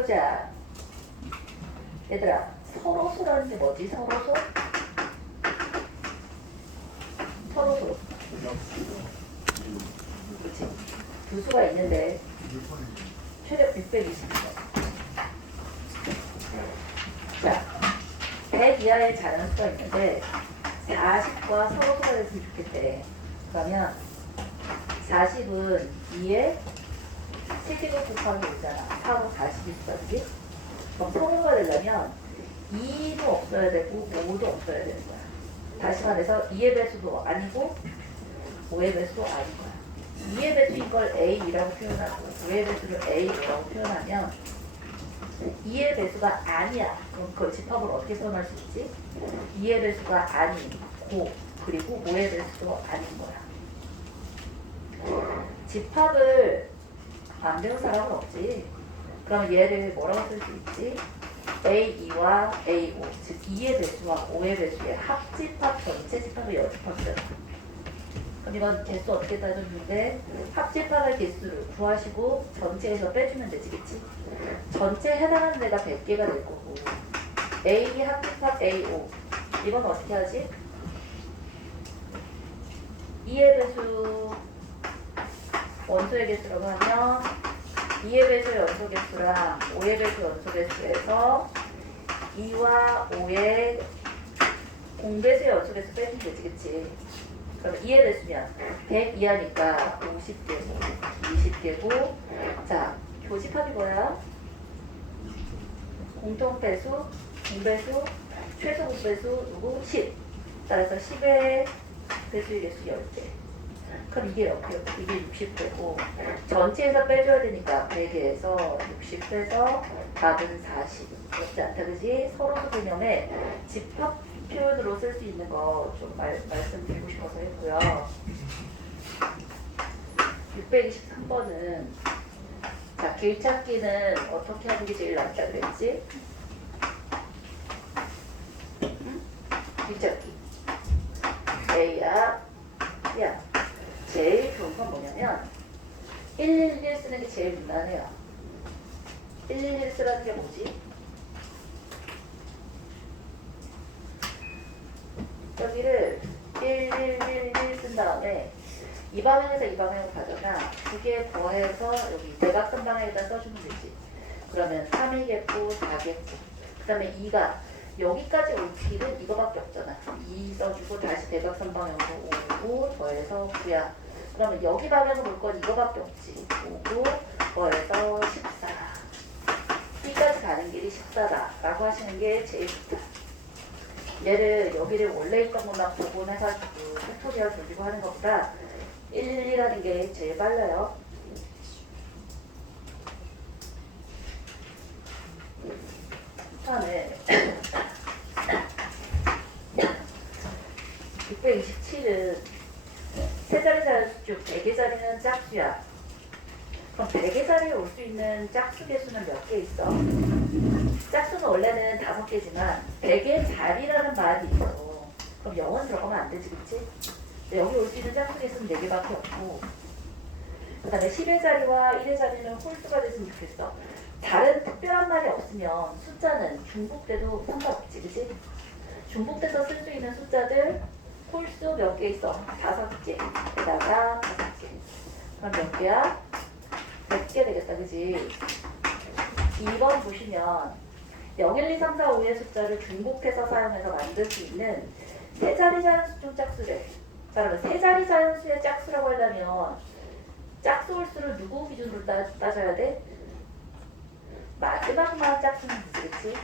보자. 얘들아, 서로소라는 게 뭐지? 서로소? 서로소. 그렇지. 두 수가 있는데 최대 620입니다. 자, 100 이하의 자연수가 있는데 40과 서로소가 됐으면 좋겠대. 그러면 40은 2에 세제곱 곱하기 5잖아. 4로 40이 수까지. 그럼 서로가 되려면 2도 없어야 되고 5도 없어야 되는 거야. 다시 말해서 2의 배수도 아니고 5의 배수도 아닌 거야. 2의 배수인 걸 A라고 표현하고 5의 배수를 A라고 표현하면 2의 배수가 아니야. 그럼 그 집합을 어떻게 표현할 수 있지? 2의 배수가 아니고 그리고 5의 배수도 아닌 거야. 집합을 안 배운 사람은 없지. 그럼 얘를 뭐라고 쓸 수 있지? A2와 A5, 즉 2의 배수와 5의 배수의 합집합 전체 집합을 여집합이잖아. 그럼 이건 개수 어떻게 따졌는데 합집합의 개수를 구하시고 전체에서 빼주면 되지, 그치? 전체에 해당하는 데가 100개가 될 거고 A 합집합 A5 이건 어떻게 하지? 2의 배수 원소의 개수라고 하면 2의 배수 연소 개수랑 5의 배수 연소 개수에서 2와 5의 공배수 연소 개수 빼주면 되지, 그치? 그러면 2의 배수면 100 이하니까 50개고 20개고 자, 교집합이 뭐야? 공통배수, 공배수, 최소 공배수 누구? 10. 따라서 10의 배수의 개수 10개. 그럼 이게 이렇게 이게 60되고 전체에서 빼줘야 되니까 100에서 60 빼서 답은 40. 그렇지 않다, 그지? 서로소 개념에 집합 표현으로 쓸 수 있는 거 좀 말씀드리고 싶어서 했고요. 623번은 자, 길찾기는 어떻게 하는 게 제일 낫다 그랬지? 응? 길찾기. A야, 야. 제일 좋은 건 뭐냐면 111 쓰는 게 제일 무난해요. 111 쓰라는 게 뭐지? 여기를 1111 쓴 다음에 이 방향에서 이 방향으로 가잖아. 두 개 더해서 여기 대각선 방향에다 써주면 되지. 그러면 3이겠고 4겠고 그 다음에 2가 여기까지 올 길은 이거밖에 없잖아. 2 써주고 다시 대각선 방향으로 5고 더해서 9야. 그러면 여기 방향으로 올 건 이거밖에 없지. 5고 더해서 14. B까지 가는 길이 14다 라고 하시는 게 제일 좋다. 얘를 여기를 원래 있던 것만 복원해가지고 팩토리얼 돌리고 하는 것보다 112라는 게 제일 빨라요. 다음에 627은 세 자리 자연수 중 100의 자리는 짝수야. 그럼 100의 자리에 올 수 있는 짝수 개수는 몇 개 있어? 짝수는 원래는 5개지만 100의 자리라는 말이 있어. 그럼 0은 들어가면 안 되지, 그치? 여기 올 수 있는 짝수 개수는 4개밖에 없고 그 다음에 10의 자리와 1의 자리는 홀수가 됐으면 좋겠어. 다른 특별한 말이 없으면 숫자는 중복돼도 상관없지, 그치? 중복돼서 쓸 수 있는 숫자들 홀수 몇 개 있어? 5개에다가 5개. 그럼 몇 개야? 100개 되겠다, 그지? 2번 보시면 0, 1, 2, 3, 4, 5의 숫자를 중복해서 사용해서 만들 수 있는 세 자리 자연수 중 짝수래. 그러면 세 자리 자연수의 짝수라고 하려면 짝수 홀수를 누구 기준으로 따져야 돼? 마지막만 짝수는 되지, 그치?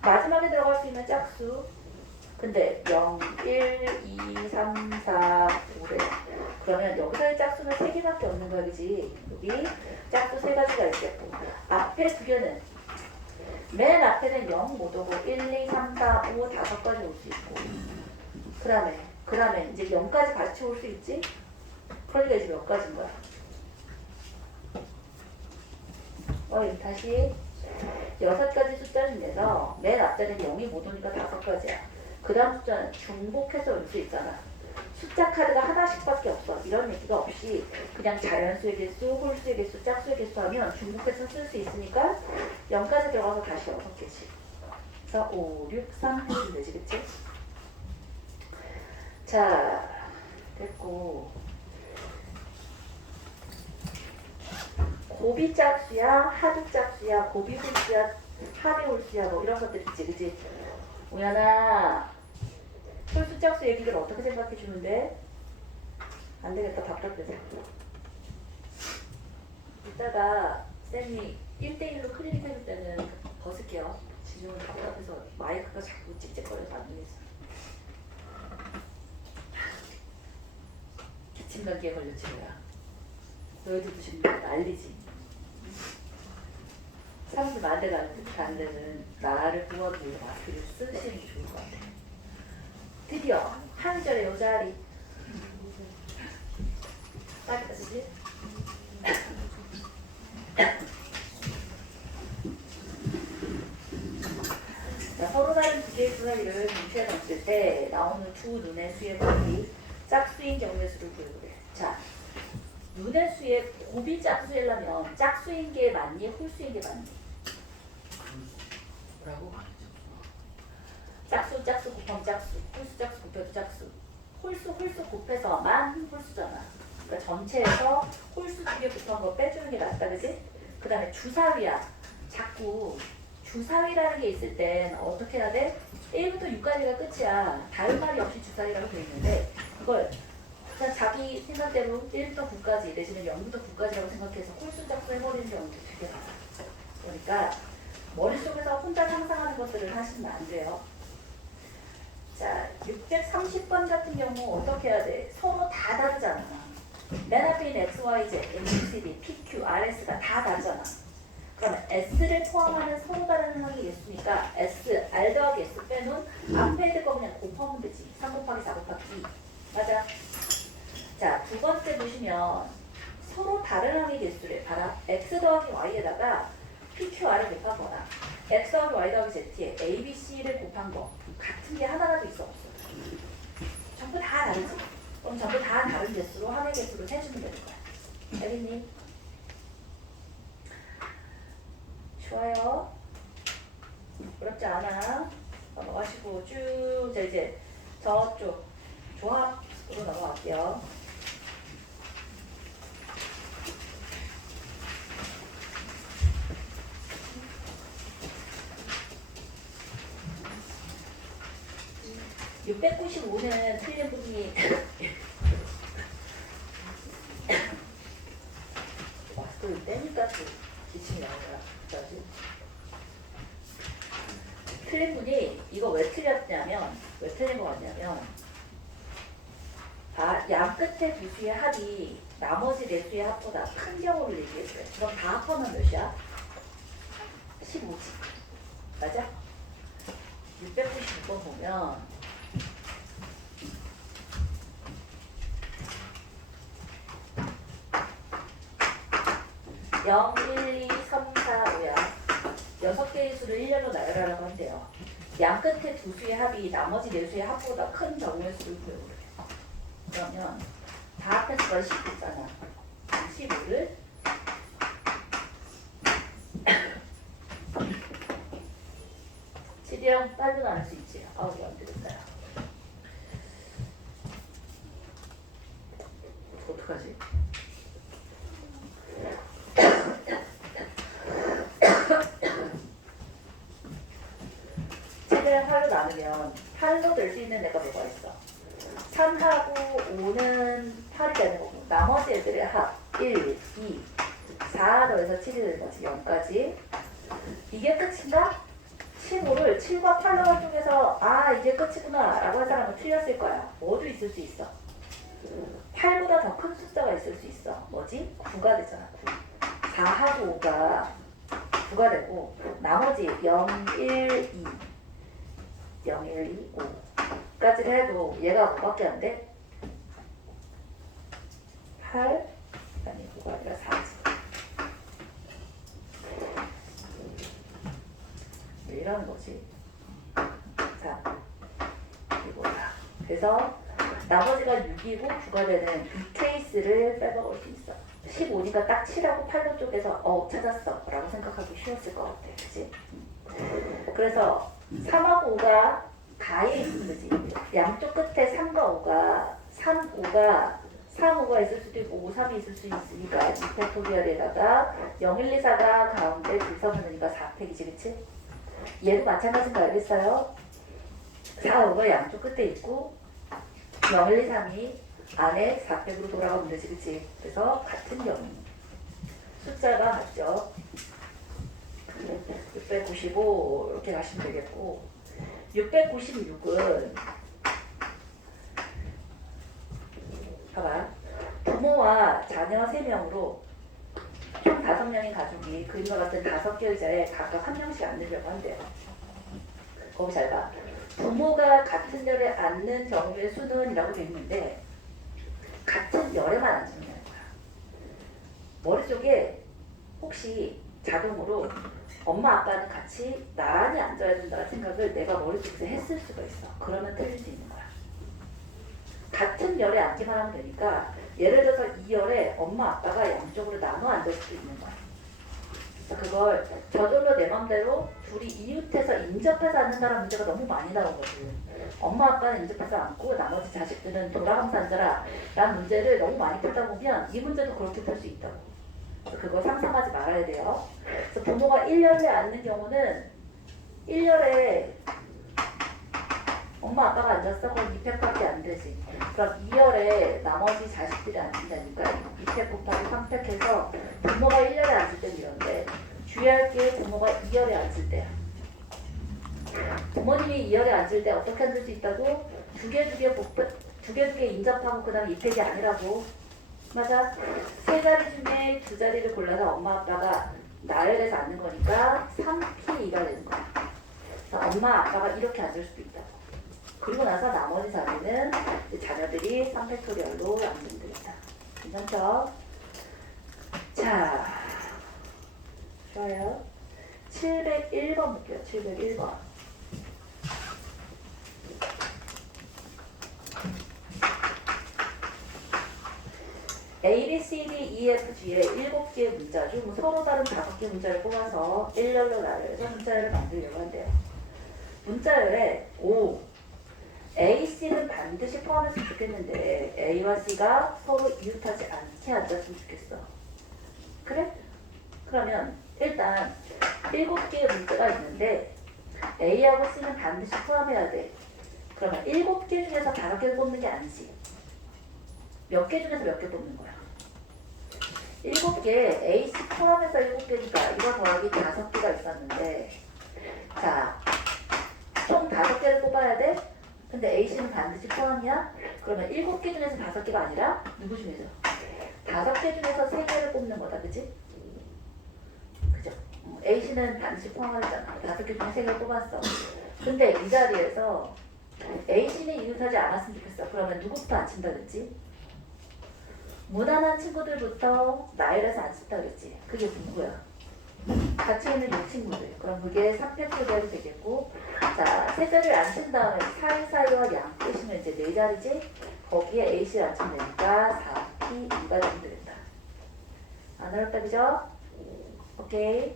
마지막에 들어갈 수 있는 짝수 근데 0, 1, 2, 3, 4, 5래. 그러면 여기서의 짝수는 3개밖에 없는 거야, 그지? 여기 짝수 3가지가 있겠고 앞에 2개는 맨 앞에는 0 못 오고 1, 2, 3, 4, 5, 5까지 올 수 있고 그 다음에 이제 0까지 같이 올 수 있지? 그러니까 이제 몇 가지인 거야? 다시 6가지 숫자 중에서 맨 앞자리는 0이 못 오니까 5가지야. 그 다음 숫자는 중복해서 올 수 있잖아. 숫자 카드가 하나씩밖에 없어. 이런 얘기가 없이 그냥 자연수의 개수, 홀수의 개수, 짝수의 개수 하면 중복해서 쓸 수 있으니까 0까지 들어가서 다시 6개씩. 그래서 5, 6, 3 해주면 되지, 그치? 자, 됐고. 고비 짝수야, 하두 짝수야, 고비 홀수야, 하비 홀수야, 뭐 이런 것들 있지, 그치? 우연아, 홀수 짝수 얘기를 어떻게 생각해 주는데? 안 되겠다, 답답해서. 이따가 쌤이 1대1로 클리닉 해줄 때는 벗을게요. 지금은 답답해서 마이크가 자꾸 찍찍거려서 안 되겠어. 기침 감기에 걸렸지 뭐야. 너희들도 지금 난리지. 사람들 많은데 가는 데는 나를 도와주기 위해서 마스크를 쓰시는 게 좋을 것 같아. 드디어 한 절의 요자리. 빠졌지? 서로 다른 두 개의 수사비를 동시에 넣었을 때 나오는 두 눈의 수의 곱이 짝수인 경우의 수를 구해보래. 자, 눈의 수의 곱이 짝수이려면 짝수인 게 맞니? 홀수인 게 맞니? 뭐라고? 짝수 곱하면 짝수, 홀수 곱해도 짝수. 홀수 곱해서만 홀수잖아. 그러니까 전체에서 홀수 두 개 곱한 거 빼주는 게 낫다, 그지? 그 다음에 주사위야. 자꾸 주사위라는 게 있을 땐 어떻게 해야 돼? 1부터 6까지가 끝이야. 다른 말이 없이 주사위라고 돼 있는데 그걸 그냥 자기 생각대로 1부터 9까지 내지는 0부터 9까지라고 생각해서 홀수 짝수 해버리는 경우도 되게 많아. 그러니까 머릿속에서 혼자 상상하는 것들을 하시면 안 돼요. 자, 630번 같은 경우 어떻게 해야 돼? 서로 다 다르잖아. 맨 앞에 있는 X, Y, Z, M, B, C, D, P, Q, R, S가 다 다르잖아. 그러면 S를 포함하는 서로 다른 항이 개수니까 S, R 더하기 S 빼놓은 앞에 있는 거 그냥 곱하면 되지. 3 곱하기 4 곱하기 2. 맞아? 자, 두 번째 보시면 서로 다른 항의 개수를 봐라. X 더하기 Y에다가 P, Q, R을 곱한 거나 X 더하기 Y 더하기 Z에 A, B, C를 곱한 거 같은 게 하나라도 있어 없어? 전부 다 다르지? 그럼 전부 다 다른 개수로 함의 개수로 세주면 되는 거야. 알겠니? 좋아요. 어렵지 않아. 넘어가시고 쭉. 자, 이제 저쪽 조합으로 넘어갈게요. (695는) 틀린 분이 마스크를 떼니까 또 기침이 나오더라. 그렇지? 틀린 분이 이거 왜 틀렸냐면 왜 틀린 거 같냐면 양 끝에 두 수의 합이 나머지 네 수의 합보다 큰 경우를 얘기했어요. 그럼 다 합하면 몇이야? 15지. 맞아? 696번 보면 0, 1, 2, 3, 4, 5야. 6개의 수를 1년로 나열하라고 한대요. 양 끝에 두 수의 합이 나머지 네 수의 합보다 큰 경우의 수를 구해보래. 그러면 다 합해서 15잖아. 15를 최대한 빨리 나눌 수 있지. 아우, 안 되겠다. 어떡하지? 최대한 8로 나누면 8로 될 수 있는 애가 뭐가 있어? 3하고 5는 8이 되는 거고 나머지 애들의 합 1, 2, 4 더해서 7이 되는 거지. 0까지. 이게 끝인가? 15를 7과 8로 한쪽에서 이게 끝이구나 라고 한 사람은 틀렸을 거야. 뭐도 있을 수 있어. 8보다 더 큰 숫자가 있을 수 있어. 뭐지? 9가 되잖아. 9. 4하고 5가 9가 되고 나머지 0, 1, 2 0, 1, 2, 5까지를 해도 얘가 뭐밖에 안 돼? 8 아니 5가 아니라 4지. 이런 거지. 자, 이거야. 그래서 나머지가 6이고 9가 되는 이 케이스를 빼먹을 수 있어. 15니까 딱 7하고 8로 쪽에서 찾았어 라고 생각하기 쉬웠을 것 같아. 그치? 그래서 3하고 5가 가에 있는 거지. 양쪽 끝에 3과 5가 3, 5가 있을 수도 있고 5, 3이 있을 수 있으니까 2팩토리얼에다가 0, 1, 2, 4가 가운데 불성을 넣으니까 4팩이지. 그치? 얘도 마찬가지인 거 알겠어요? 4, 5가 양쪽 끝에 있고 0, 1, 2, 3이 안에 4팩으로 돌아가면 되지. 그치? 그래서 같은 경우 숫자가 같죠. 695 이렇게 가시면 되겠고 696은 봐봐. 부모와 자녀 3명으로 총 5명인 가족이 그림과 같은 5개 의자에 각각 한 명씩 앉으려고 한대요. 거기 잘 봐. 부모가 같은 열에 앉는 경우의 수는 이라고 되어 있는데 같은 열에만 앉으면 되는 거야. 머릿속에 혹시 자동으로 엄마 아빠는 같이 나란히 앉아야 된다는 생각을 내가 머릿속에서 했을 수가 있어. 그러면 틀릴 수 있는 거야. 같은 열에 앉기만 하면 되니까 예를 들어서 이 열에 엄마 아빠가 양쪽으로 나눠 앉을 수도 있는 거야. 그걸 저절로 내 맘대로 둘이 이웃해서 인접해서 앉는다는 문제가 너무 많이 나오거든. 엄마 아빠는 인접해서 앉고 나머지 자식들은 돌아가면서 앉아라 라는 문제를 너무 많이 풀다 보면 이 문제도 그렇게 풀 수 있다고. 그래서 그거 상상하지 말아야 돼요. 그래서 부모가 1열에 앉는 경우는 1열에 엄마 아빠가 앉았어? 그럼 2팩밖에 안 되지. 그럼 2열에 나머지 자식들이 앉는다니까 2팩 곱하기 3팩 해서 부모가 1열에 앉을 때는 이런데 주의할 게 부모가 2열에 앉을 때야. 부모님이 2열에 앉을 때 어떻게 앉을 수 있다고? 두 개 인접하고 그 다음에 2팩이 아니라고. 맞아. 3자리 중에 2자리를 골라서 엄마 아빠가 나열해서 앉는 거니까 3P2가 되는 거야. 그래서 엄마 아빠가 이렇게 앉을 수도 있다고. 그리고 나서 나머지 자리는 자녀들이 3팩토리얼로 앉으면 되겠다. 괜찮죠? 자, 좋아요. 701번 볼게요. 701번. A, B, C, D, E, F, G의 7개의 문자 중 서로 다른 5개의 문자를 뽑아서 일렬로 나열해서 문자열을 만들려고 한대요. 문자열에 5, A, C는 반드시 포함했으면 좋겠는데 A와 C가 서로 이웃하지 않게 앉았으면 좋겠어. 그래? 그러면 일단 7개의 문자가 있는데 A하고 C는 반드시 포함해야 돼. 그러면 7개 중에서 5개를 뽑는 게 아니지. 몇 개 중에서 몇 개 뽑는 거야? 7개, A, C 포함해서 7개니까 이거 더하기 5개가 있었는데 자, 총 5개를 뽑아야 돼? 근데 A, C는 반드시 포함이야? 그러면 7개 중에서 5개가 아니라 누구 중에서? 5개 중에서 3개를 뽑는 거다. 그치? 그죠? A, C는 반드시 포함하잖아. 5개 중에 3개를 뽑았어. 근데 이 자리에서 A, C는 이웃하지 않았으면 좋겠어. 그러면 누구부터 안 친다 그랬지? 무난한 친구들부터 나열해서 안 친다 그랬지? 그게 누구야? 같이 있는 이 친구들. 그럼 그게 3팩토리얼이 되겠고, 자, 세 자리를 안 친 다음에 사이사이와 양 빼시면 이제 4자리지? 거기에 A씨를 안 치면 되니까 4P2가 되면 되겠다. 안 어렵다, 그죠? 오케이.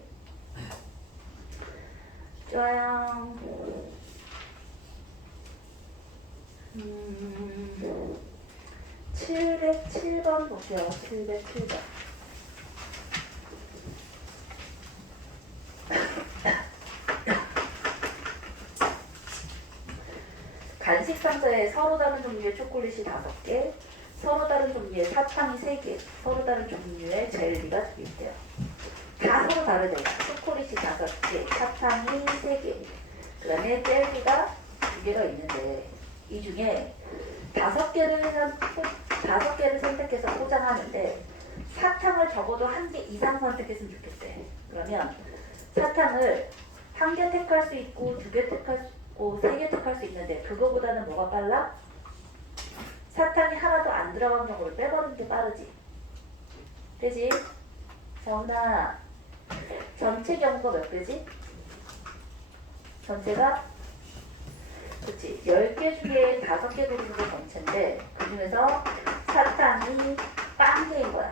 좋아요. 707번 볼게요. 707번. 간식 상자에 서로 다른 종류의 초콜릿이 5개, 서로 다른 종류의 사탕이 3개, 서로 다른 종류의 젤리가 2개 있대요. 다 서로 다르대요. 초콜릿이 5개, 사탕이 3개, 그 다음에 젤리가 2개가 있는데 이 중에 5개를 선택해서 포장하는데 사탕을 적어도 1개 이상 선택했으면 좋겠대. 그러면 사탕을 1개 택할 수 있고 2개 택할 수 있고 3개 택할 수 있는데 그거보다는 뭐가 빨라? 사탕이 하나도 안 들어간 경우를 빼버리는 게 빠르지. 되지? 정답. 전체 경우가 몇 배지? 전체가 그치? 10개 중에 5개 고르는 게 전체인데 그 중에서 사탕이 빵개인 거야.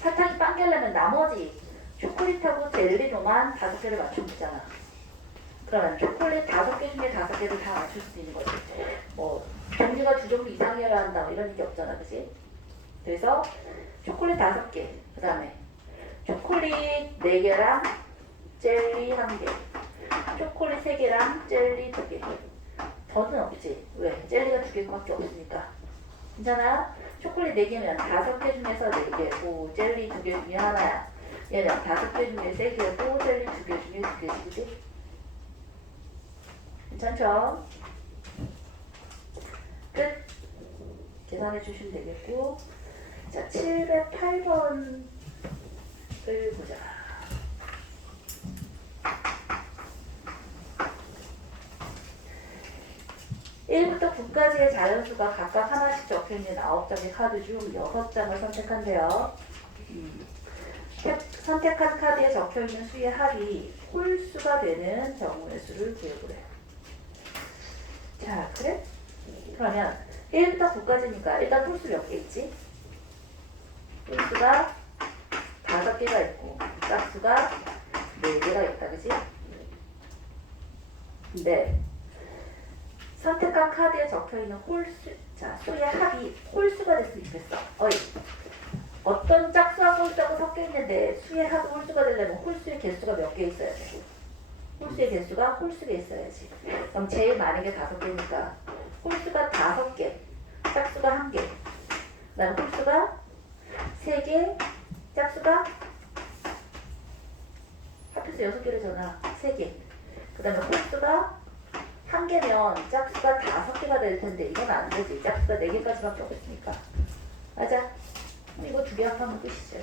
사탕이 빵개려면 나머지 초콜릿하고 젤리로만 5개를 맞추면 되잖아. 그러면 초콜릿 5개 중에 5개를 다 맞출 수 있는 거지. 뭐 종류가 2종류 이상이어야 한다 뭐 이런 얘기 없잖아. 그치? 그래서 초콜릿 5개, 그 다음에 초콜릿 4개랑 젤리 1개, 초콜릿 3개랑 젤리 2개. 더는 없지. 왜? 젤리가 2개밖에 없으니까. 괜찮아? 초콜릿 4개면 5개 중에서 4개고 젤리 2개 중에 하나야. 얘는 5개 중에 3개고 젤리 2개 중에 2개지. 그치? 괜찮죠? 끝. 계산해 주시면 되겠고. 자, 708번을 보자. 1부터 9까지의 자연수가 각각 하나씩 적혀있는 9장의 카드 중 6장을 선택한대요. 선택한 카드에 적혀있는 수의 합이 홀수가 되는 경우의 수를 구해보래. 자, 그래? 그러면 1부터 9까지니까 일단 홀수 몇 개 있지? 홀수가 5개가 있고 짝수가 4개가 있다. 그지? 근데 선택한 카드에 적혀있는 홀수, 자, 수의 합이 홀수가 될 수 있겠어. 어떤 짝수하고 홀수하고 섞여있는데 수의 합이 홀수가 되려면 홀수의 개수가 몇 개 있어야 돼. 홀수의 개수가 홀수가 있어야지. 그럼 제일 많은 게 5개니까 홀수가 5개, 짝수가 1개, 그 다음에 홀수가 3개, 짝수가 합해서 6개를 잖아. 3개. 그 다음에 홀수가 1개면 짝수가 5개가 될 텐데 이건 안 되지. 짝수가 4개까지밖에 없으니까. 맞아. 이거 2개 합하면 끝이죠.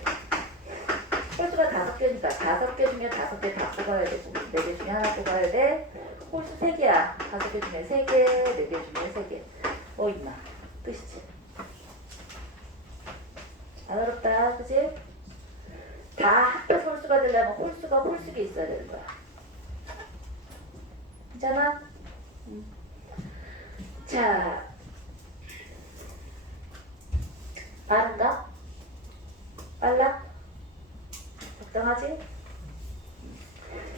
홀수가 5개니까 5개 중에 5개 다 뽑아야 되고 4개 중에 하나 뽑아야 돼. 홀수 3개야. 5개 중에 3개, 4개 중에 3개. 뭐 있나? 끝이지. 안 어렵다. 그치? 다 합해서 홀수가 되려면 홀수가 홀수가 있어야 되는 거야. 괜찮아? 자, 빠른가? 빨라? 적당하지?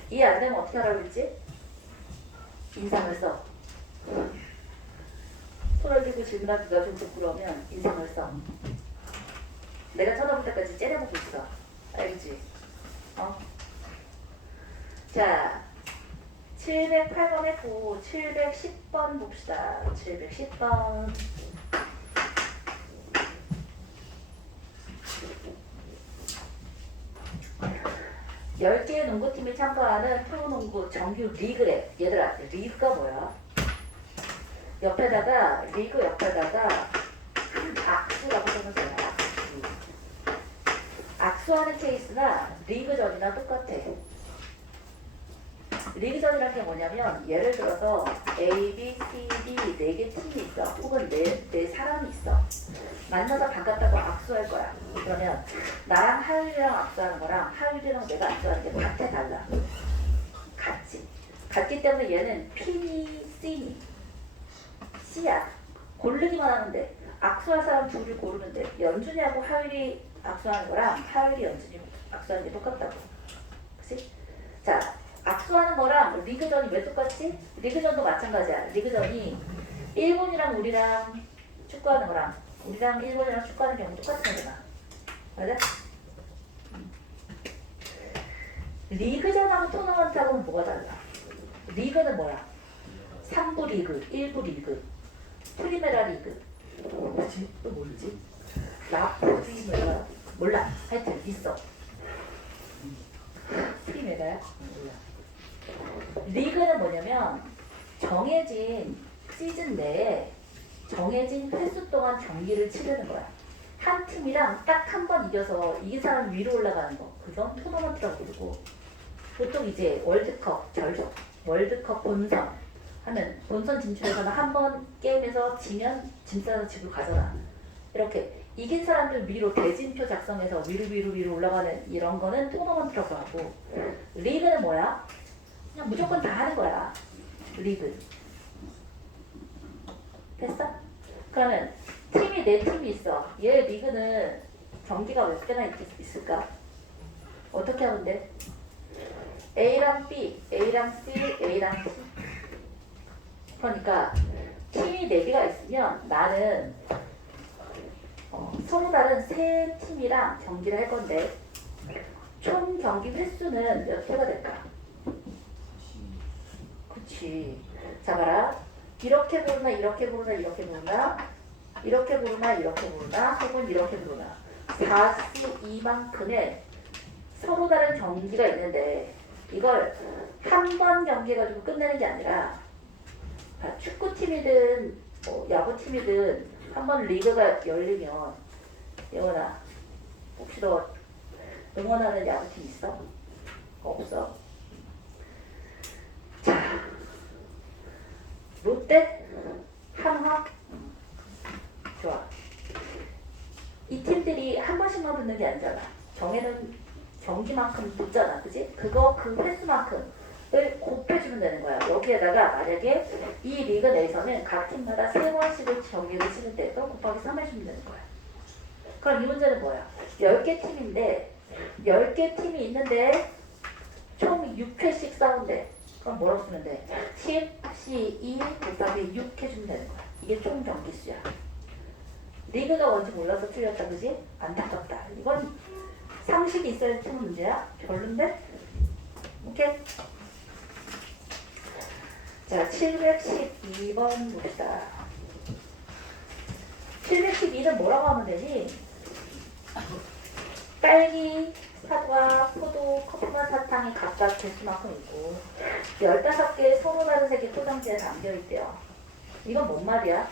이해 안 되면 어떻게 하라고 했지? 인상을 써. 손 올리고 질문하기가 좀 부끄러우면 인상을 써. 내가 쳐다볼 때까지 째려보고 있어. 알겠지? 자, 708번에 고 710번 봅시다. 710번. 10개의 농구팀이 참가하는 프로농구 정규 리그래. 얘들아, 리그가 뭐야? 옆에다가, 리그 옆에다가 악수라고 써놓으세요. 악수하는 케이스나 리그전이나 똑같아. 리그전이라는 게 뭐냐면 예를 들어서 A, B, C, D 4개 팀이 있어. 혹은 네 사람이 있어. 만나서 반갑다고 악수할 거야. 그러면 나랑 하율이랑 악수하는 거랑 하율이랑 내가 악수하는 게 같아 달라. 같지. 같기 때문에 얘는 P니 C니 C야. 고르기만 하는데 악수할 사람 둘을 고르는데 연준이하고 하율이 악수하는 거랑 하율이 연준이 악수하는 게 똑같다고. 그치? 자, 악수하는 거랑 리그전이 왜 똑같지? 리그전도 마찬가지야. 리그전이 일본이랑 우리랑 축구하는 거랑 우리랑 일본이랑 축구하는 경우 똑같은 거잖아. 맞아? 리그전하고 토너먼트하고는 뭐가 달라? 리그는 뭐야? 3부 리그, 1부 리그, 프리메라 리그. 뭐지? 또 뭐지? 프리메라 몰라. 하여튼 있어. 프리메라야? 몰라. 리그는 뭐냐면 정해진 시즌 내에 정해진 횟수 동안 경기를 치르는 거야. 한 팀이랑 딱 한 번 이겨서 이긴 사람 위로 올라가는 거. 그건 토너먼트라고 부르고 보통 이제 월드컵, 월드컵 본선 하면 본선 진출해서는 한 번 게임에서 지면 짐 싸서 집으로 가잖아. 이렇게 이긴 사람들 위로 대진표 작성해서 위로 올라가는 이런 거는 토너먼트라고 하고 리그는 뭐야? 그냥 무조건 다 하는 거야. 리그. 됐어? 그러면 팀이 네 팀이 있어. 얘 리그는 경기가 몇 개나 있을까? 어떻게 하면 돼? A랑 B, A랑 C, A랑 T. 그러니까 팀이 4개가 있으면 나는 서로 다른 세 팀이랑 경기를 할 건데 총 경기 횟수는 몇 회가 될까? 그치. 자 봐라. 이렇게 부르나 이렇게 부르나 이렇게 부르나 이렇게 부르나 이렇게 부르나 혹은 이렇게 부르나 4수 2만큼의 서로 다른 경기가 있는데 이걸 한 번 경기해가지고 끝내는 게 아니라 축구팀이든 야구팀이든 한 번 리그가 열리면 예원아 혹시 너 응원하는 야구팀 있어? 없어? 자 롯데? 한화? 좋아. 이 팀들이 한 번씩만 붙는 게 아니잖아. 정해놓은 경기만큼 붙잖아. 그지? 그 횟수만큼을 곱해주면 되는 거야. 여기에다가 만약에 이 리그 내에서는 각 팀마다 3번씩을 경기를 치는 때 또 곱하기 3 해주면 되는 거야. 그럼 이 문제는 뭐야? 10개 팀인데 10개 팀이 있는데 총 6회씩 싸운대. 그럼 뭐라고 쓰면 돼? 10, C2 곱하기 6 해주면 되는 거야. 이게 총 경기수야. 리그가 뭔지 몰라서 틀렸다, 그지? 안타깝다. 이건 상식이 있어야 푸는 문제야? 별론데? 오케이? 자, 712번 봅시다. 712는 뭐라고 하면 되니? 딸기, 사과, 포도, 커피맛 사탕이 각각 개수만큼 있고 15개의 서로 다른 색의 포장지에 담겨있대요. 이건 뭔 말이야?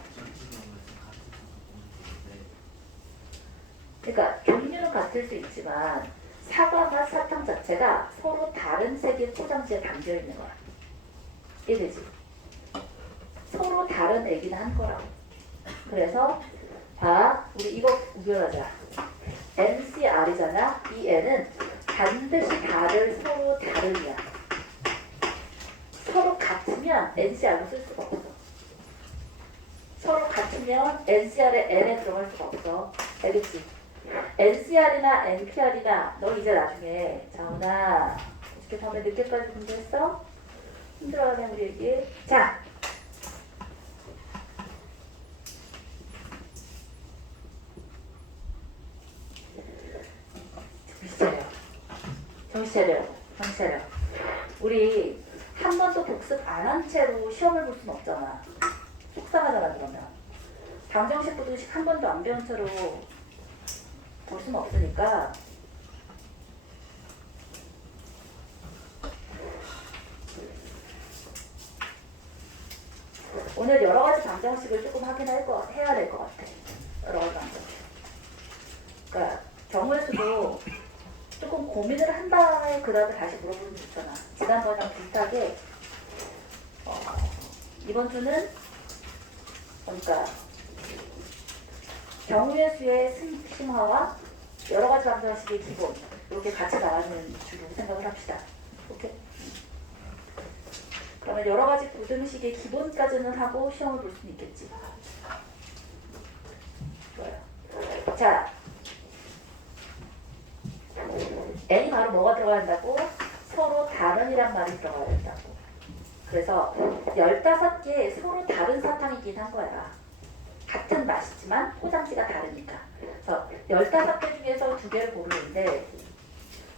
그러니까 종류는 같을 수 있지만 사과맛 사탕 자체가 서로 다른 색의 포장지에 담겨있는 거야. 이해되지? 서로 다른 애기는 한 거라고. 그래서 봐, 우리 이거 구별하자. NCR이잖아. 이 N은 반드시 서로 다름이야. 서로 같으면 NCR로 쓸 수가 없어. 서로 같으면 NCR에 N에 들어갈 수가 없어. 알겠지? NCR이나 NPR이나 너 이제 나중에 자훈아 어떻게 밤에 늦게까지 공부했어? 힘들어하네 우리 얘기. 자, 정신 차려. 우리 한 번도 복습 안 한 채로 시험을 볼 수는 없잖아. 속상하잖아 그러면. 방정식 보듯이 한 번도 안 배운 채로 볼 수는 없으니까 오늘 여러 가지 방정식을 조금 해야 될 것 같아. 여러 가지 방정식. 그러니까 경우의 수도 조금 고민을 한 다음에 그 다음에 다시 물어보면 좋잖아. 지난번이랑 비슷하게 이번 주는 그러니까 경우의 수의 심화와 여러 가지 방정식의 기본 이렇게 같이 나가는 주로 생각을 합시다. 오케이? 그러면 여러 가지 부등식의 기본까지는 하고 시험을 볼 수는 있겠지. 좋아요. 자, N이 바로 뭐가 들어가야 한다고? 서로 다른이란 말이 들어가야 된다고. 그래서 15개의 서로 다른 사탕이긴 한 거야. 같은 맛이지만 포장지가 다르니까. 그래서 15개 중에서 2개를 고르는데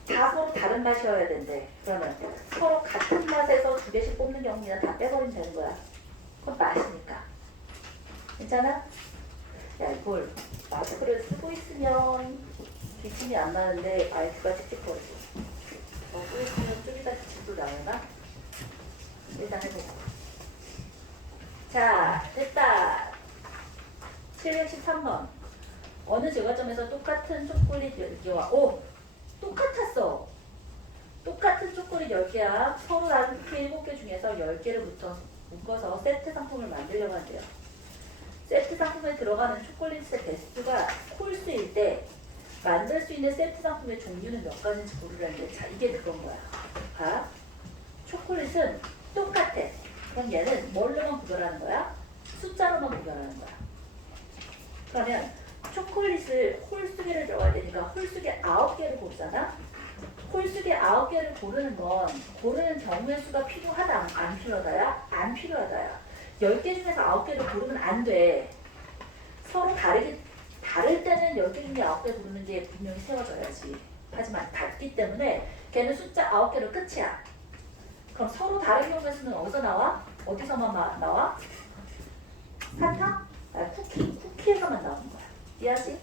다 서로 다른 맛이어야 된대. 그러면 서로 같은 맛에서 2개씩 뽑는 경우는 다 빼버리면 되는 거야. 그건 맛이니까. 괜찮아? 야, 이걸 마스크를 쓰고 있으면 기침이 안 나는데 아이스가 칙칙거리고 쓰고 있으면 좀 이따 기침도 나오나? 일단 해보고. 자, 됐다. 713번. 어느 제과점에서 똑같은 초콜릿 10개와 똑같았어. 똑같은 초콜릿 10개와 서로 다른 쿠키 7개 중에서 10개를 묶어서 세트 상품을 만들려고 한대요. 세트 상품에 들어가는 초콜릿의 개수가 콜수일 때 만들 수 있는 세트 상품의 종류는 몇 가지인지 고르라는데, 자, 이게 그건 거야. 봐. 초콜릿은 똑같아. 그럼 얘는 뭘로만 구별하는 거야? 숫자로만 구별하는 거야. 그러면 초콜릿을 홀수기를 들어가야 되니까 홀수기 9개를 고르잖아. 홀수기 9개를 고르는 건 고르는 경우의 수가 필요하다 안 필요하다야? 안 필요하다야. 10개 중에서 9개를 고르면 안 돼. 서로 다를 때는 10개 중에 9개 고르는 게 분명히 세워져야지. 하지만 같기 때문에 걔는 숫자 9개로 끝이야. 그럼 서로 다른 경우의 수는 어디서 나와? 어디서만 나와? 사탕? 쿠키에서만 나오는 거야. 이해하지?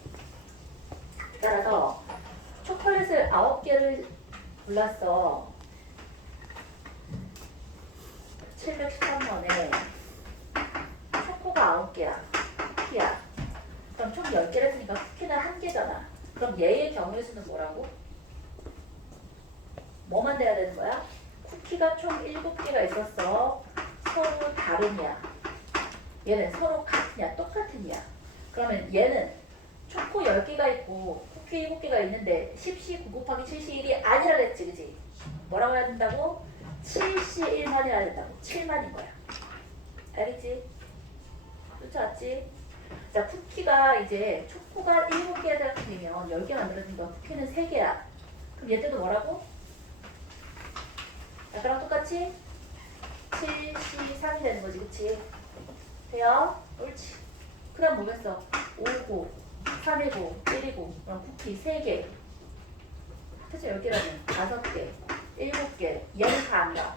따라서 초콜릿을 9개를 골랐어. 713원에 초코가 9개야. 쿠키야. 그럼 총 10개를 했으니까 쿠키는 1개잖아. 그럼 얘의 경우의 수는 뭐라고? 뭐만 돼야 되는 거야? 쿠키가 총 7개가 있었어. 서로 다르냐? 얘는 서로 같으냐? 똑같으냐? 그러면 얘는 초코 10개가 있고 쿠키 7개가 있는데 10시 9 곱하기 7시 1이 아니라 그랬지, 그지? 뭐라고 해야 된다고? 7시 1만 해야 된다고. 7만인 거야. 알겠지? 쫓아왔지? 자, 쿠키가 이제 초코가 7개가 되면 10개 만들어진다. 쿠키는 3개야. 그럼 얘 때도 뭐라고? 자, 그럼 똑같이 7시 3이 되는 거지, 그치? 돼요? 옳지. 그 다음 뭐겠어? 5고, 3이고, 1이고, 그럼 쿠키 3개. 그래서 10개라면 5개, 7개. 얘는 다 안 가.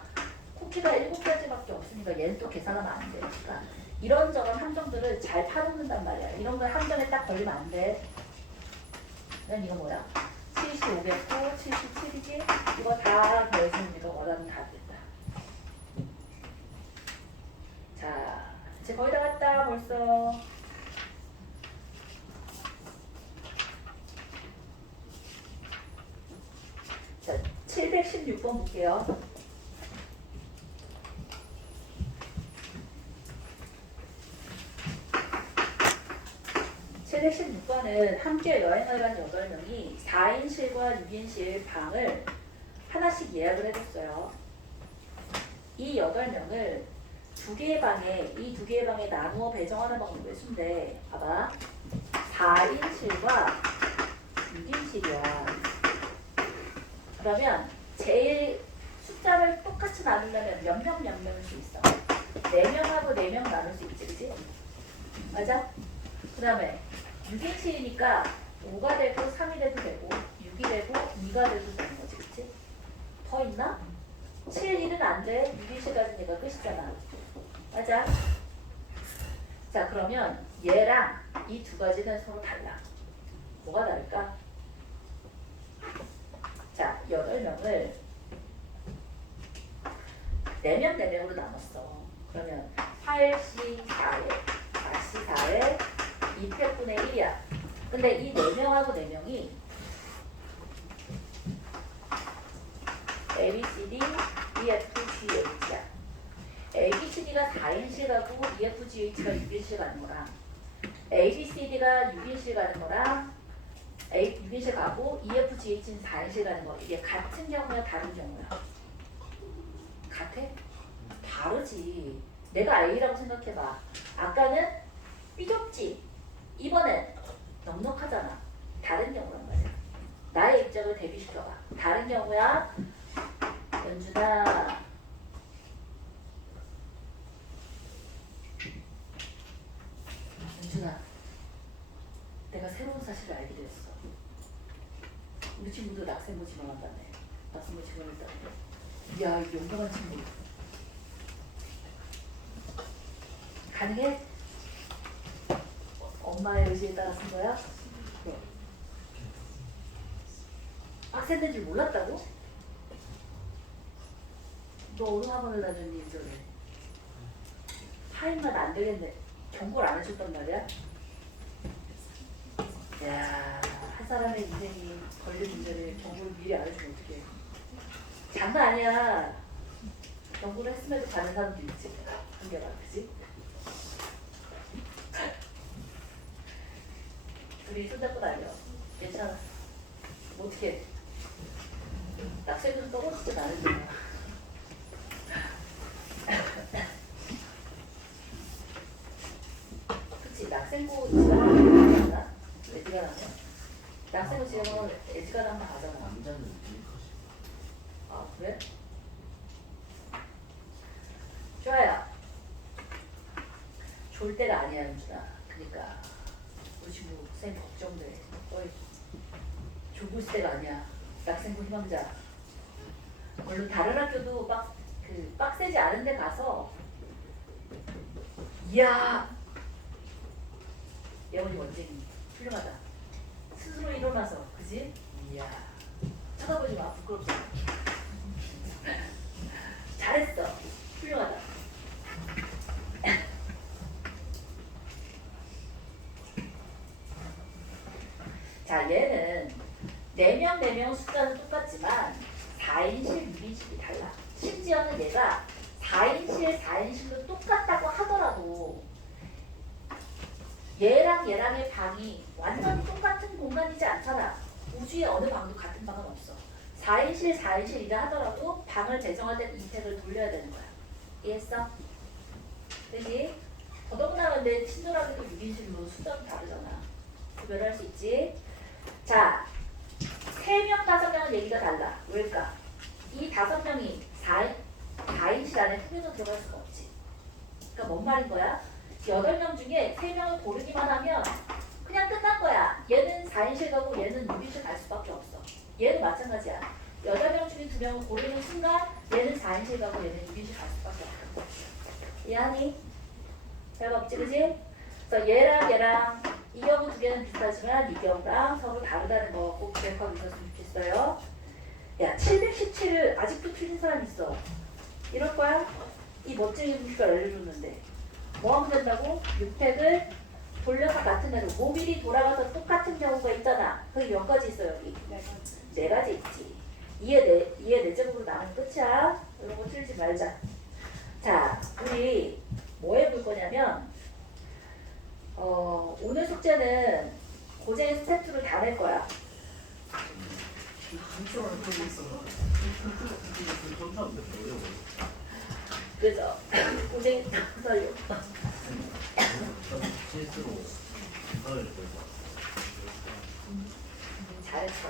쿠키가 7가지밖에 없으니까 얘는 또 계산하면 안 돼. 그러니까 이런저런 함정들을 잘 파놓는단 말이야. 이런 걸 함정에 딱 걸리면 안 돼. 그럼 이거 뭐야? 75겠고 77이지? 이거 다 더해주면 네가 원하는 답이 된다. 자, 이제 거의 다 왔다 벌써. 자, 716번 볼게요. 최대 16번은 함께 여행을 간 8명이 4인실과 6인실 방을 하나씩 예약을 해줬어요. 이 8명을 이 두 개의 방에 나누어 배정하는 방법이 순데, 봐봐. 4인실과 6인실이야. 그러면 제일 숫자를 똑같이 나누려면 몇 명일 수 있어? 4명하고 4명 나눌 수 있지, 그치? 맞아? 그 다음에 6인실이니까 5가 되고 3이 돼도 되고 6이 되고 2가 돼도 되는 거지, 그치? 더 있나? 7, 1은 안 돼. 6인실까지 얘가 끝이잖아. 맞아? 자, 그러면 얘랑 이 두 가지는 서로 달라. 뭐가 다를까? 자, 8명을 4명, 4명으로 나눴어. 그러면 8C 4에 4C 4에 2패분의 1이야. 근데 이 4명하고 4명이 A, B, C, D, E, F, G, H야. A, B, C, D가 4인실 가고 E, F, G, H가 6인실 가는 거랑 A, B, C, D가 6인실 가는 거랑 6인실 가고 E, F, G, H는 4인실 가는 거. 이게 같은 경우야, 다른 경우야? 같아? 다르지. 내가 A라고 생각해봐. 아까는 삐졌지. 이번엔 넉넉하잖아. 다른 경우란 말이야. 나의 입장을 대비시켜봐. 다른 경우야. 연준아. 연준아. 내가 새로운 사실을 알게 됐어. 우리 친구도 낙생모 지망한다네. 낙생모 지망했다네. 이야, 이 용감한 친구. 가능해? 엄마의 의지에 따라 쓴 거야? 네. 학생 줄 몰랐다고? 너 어느 학원을 다녔니 이전에? 하인만 안 되겠네. 경고를 안 해줬단 말이야? 야, 한 사람의 인생이 걸린 문제를 경고를 미리 안 해주면 어떡해. 장난 아니야. 경고를 했음에도 가는 사람도 있지. 한계가, 그지? 둘이 손잡고 다녀. 괜찮아. 뭐 어떻게 낙생은 떨어지지 않으니까. 왜? 좋아요. 좋을 때가 아니야, 윤준아. 그러니까 우리 친구 쌤 걱정돼. 어이, 좋고 있을 때가 아니야. 낙생부 희망자. 물론 다른 학교도 빡세지 않은 데 가서 이야 예원이 원쟁이 훌륭하다. 스스로 일어나서 그지? 이야 쳐다보지 마. 부끄럽지. 잘했어. 훌륭하다. 자, 얘는 4명 숫자는 똑같지만 4인실, 6인실이 달라. 심지어는 얘가 4인실, 4인실로 똑같다고 하더라도 얘랑의 방이 완전히 똑같은 공간이지 않잖아. 우주의 어느 방도 같은 방은 없어. 4인실, 4인실이라 하더라도 방을 배정할 때는 인택을 돌려야 되는 거야. 이해했어? 그지? 더더군다나 근데 친절하게도 6인실로 숫자도 다르잖아. 구별할 수 있지? 자, 3명, 5명은 얘기가 달라. 왜일까? 이 5명이 4인실 안에 투명은 들어갈 수가 없지. 그러니까 뭔 말인 거야? 8명 중에 3명을 고르기만 하면 그냥 끝난 거야. 얘는 4인실 가고 얘는 6인실 갈 수밖에 없어. 얘도 마찬가지야. 8명 중에 2명을 고르는 순간 얘는 4인실 가고 얘는 6인실 갈 수밖에 없어. 이해하니? 별거 없지, 그지? 그래서 얘랑 이 경우 2개는 비슷하지만 이 경우랑 서로 다르다는 거 꼭 기억하고 있었으면 좋겠어요. 야, 717을 아직도 틀린 사람 있어. 이럴 거야? 이 멋쟁이 분씨가 알려줬는데 뭐 하면 된다고? 6팩을 돌려서 같은 애로 모밀이 돌아가서 똑같은 경우가 있잖아. 그게 몇 가지 있어 여기? 4가지 있지. 2의 4제곱으로 나누면 끝이야. 이런 거 틀리지 말자. 자, 우리 뭐 해볼 거냐면 오늘 숙제는 고쟁이 스태프를 다 낼 거야. 그죠? 고쟁이 설교. 잘했어.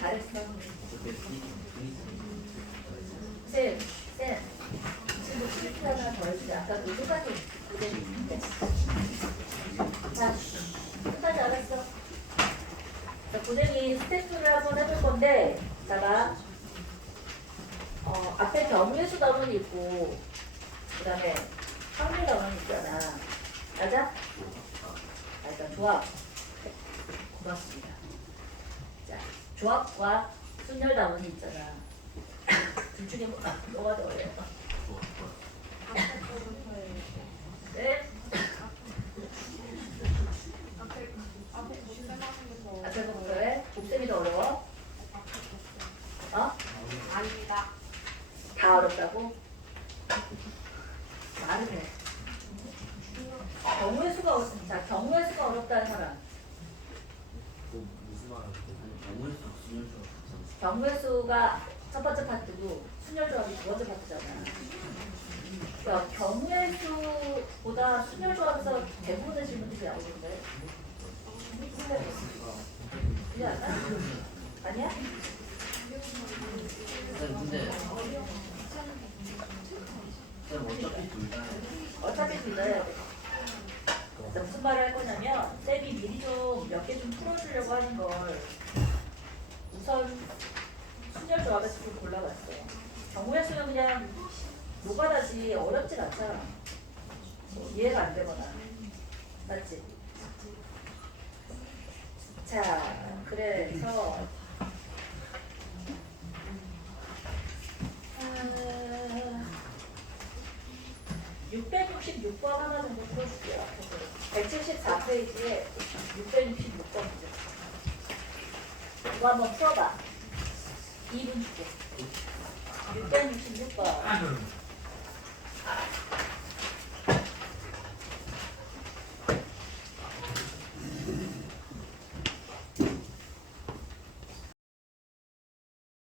잘했어. 쌤, 친구 실수 하나 더 해주자. 아까 그 끝까지 고쟁이 있는데. 자, 끝까지 알았어. 자, 고쟁이 스태프를 한번 해볼 건데, 자가 앞에 경우의 수 답은 있고, 그 다음에 확률 답은 있잖아. 맞아? 일단 조합. 고맙습니다. 자, 조합과 순열 답은 있잖아. 둘 중에 뭐가 더 어려워? 네? 앞에 거부터 해? 곱셈이 더 어려워? 아닙니다. 다 어렵다고? 말을 해. 경우의 수가 어렵다. 경우의 수가 어렵다는 사람. 무슨 말하는 거야? 경우의 수가 첫 번째 파트고 순열 조합이 두 번째 파트잖아. 그러니까 경우의 수보다 순열 조합에서 대부분의 질문들이 나오는데. 그게 아니야? 아니야? 근데 어차피 둘 다 해야 돼. 그래서 무슨 말을 할 거냐면 쌤이 미리 좀 몇 개 좀 풀어주려고 하는 걸 우선 순열 조합에서 좀 골라봤어요. 경우의 수는 그냥 노가다지 어렵진 않잖아. 뭐 이해가 안 되거나. 맞지? 자, 그래서 666번 하나 정도 풀어줄게요. 174페이지에 666번 문제. 이거 한번 풀어봐. 2분 줄게. 666번.